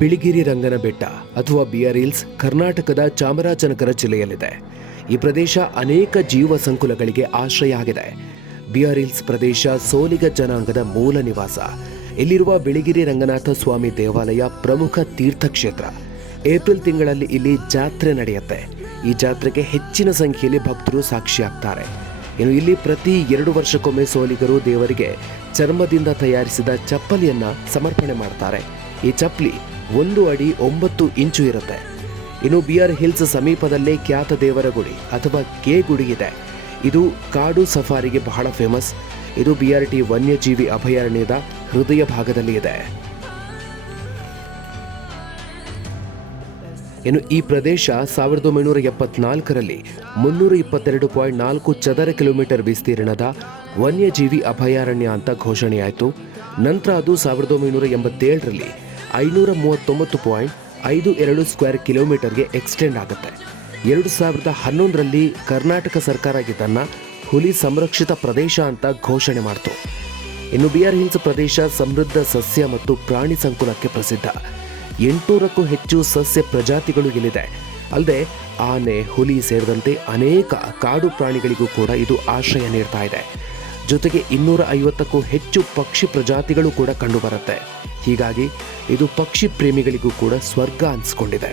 ಬಿಳಿಗಿರಿ ರಂಗನ ಬೆಟ್ಟ ಅಥವಾ B R hills ಕರ್ನಾಟಕದ ಚಾಮರಾಜನಗರ ಜಿಲ್ಲೆಯಲ್ಲಿದೆ. ಈ ಪ್ರದೇಶ ಅನೇಕ ಜೀವ ಸಂಕುಲಗಳಿಗೆ ಆಶ್ರಯ ಆಗಿದೆ. ಬಿಆರ್ ಹಿಲ್ಸ್ ಪ್ರದೇಶ ಸೋಲಿಗ ಜನಾಂಗದ ಮೂಲ ನಿವಾಸ. ಇಲ್ಲಿರುವ ಬಿಳಿಗಿರಿ ರಂಗನಾಥ ಸ್ವಾಮಿ ದೇವಾಲಯ ಪ್ರಮುಖ ತೀರ್ಥಕ್ಷೇತ್ರ. ಏಪ್ರಿಲ್ ತಿಂಗಳಲ್ಲಿ ಇಲ್ಲಿ ಜಾತ್ರೆ ನಡೆಯುತ್ತೆ. ಈ ಜಾತ್ರೆಗೆ ಹೆಚ್ಚಿನ ಸಂಖ್ಯೆಯಲ್ಲಿ ಭಕ್ತರು ಸಾಕ್ಷಿಯಾಗ್ತಾರೆ. ಇನ್ನು ಇಲ್ಲಿ ಪ್ರತಿ 2 ವರ್ಷಕ್ಕೊಮ್ಮೆ ಸೋಲಿಗರು ದೇವರಿಗೆ ಚರ್ಮದಿಂದ ತಯಾರಿಸಿದ ಚಪ್ಪಲಿಯನ್ನ ಸಮರ್ಪಣೆ ಮಾಡ್ತಾರೆ. ಈ ಚಪ್ಪಲಿ 1 ಅಡಿ 9 ಇಂಚು ಇರುತ್ತೆ. ಇನ್ನು ಬಿಆರ್ ಹಿಲ್ಸ್ ಸಮೀಪದಲ್ಲೇ ಖ್ಯಾತ ದೇವರ ಗುಡಿ ಅಥವಾ ಕೆ ಗುಡಿ ಇದೆ. ಇದು ಕಾಡು ಸಫಾರಿಗೆ ಬಹಳ ಫೇಮಸ್. ಇದು ಬಿಆರ್ಟಿ ವನ್ಯಜೀವಿ ಅಭಯಾರಣ್ಯದ ಹೃದಯ ಭಾಗದಲ್ಲಿ ಇದೆ. ಇನ್ನು ಈ ಪ್ರದೇಶ 1974ರಲ್ಲಿ 322.4 ಚದರ ಕಿಲೋಮೀಟರ್ ವಿಸ್ತೀರ್ಣದ ವನ್ಯಜೀವಿ ಅಭಯಾರಣ್ಯ ಅಂತ ಘೋಷಣೆಯಾಯಿತು. ನಂತರ ಅದು 1987ರಲ್ಲಿ 539.52 ಸ್ಕ್ವೇರ್ ಕಿಲೋಮೀಟರ್ಗೆ ಎಕ್ಸ್ಟೆಂಡ್ ಆಗುತ್ತೆ. 2011ರಲ್ಲಿ ಕರ್ನಾಟಕ ಸರ್ಕಾರ ಇದನ್ನು ಹುಲಿ ಸಂರಕ್ಷಿತ ಪ್ರದೇಶ ಅಂತ ಘೋಷಣೆ ಮಾಡಿತು. ಇನ್ನು ಬಿಆರ್ ಹಿಲ್ಸ್ ಪ್ರದೇಶ ಸಮೃದ್ಧ ಸಸ್ಯ ಮತ್ತು ಪ್ರಾಣಿ ಸಂಕುಲಕ್ಕೆ ಪ್ರಸಿದ್ಧ. 800ಕ್ಕೂ ಹೆಚ್ಚು ಸಸ್ಯ ಪ್ರಜಾತಿಗಳು ಇಲ್ಲಿದೆ. ಅಲ್ಲದೆ ಆನೆ, ಹುಲಿ ಸೇರಿದಂತೆ ಅನೇಕ ಕಾಡು ಪ್ರಾಣಿಗಳಿಗೂ ಕೂಡ ಇದು ಆಶ್ರಯ ನೀಡ್ತಾ ಇದೆ. ಜೊತೆಗೆ 250ಕ್ಕೂ ಹೆಚ್ಚು ಪಕ್ಷಿ ಪ್ರಜಾತಿಗಳು ಕೂಡ ಕಂಡುಬರುತ್ತೆ. ಹೀಗಾಗಿ ಇದು ಪಕ್ಷಿ ಪ್ರೇಮಿಗಳಿಗೂ ಕೂಡ ಸ್ವರ್ಗ ಅನಿಸ್ಕೊಂಡಿದೆ.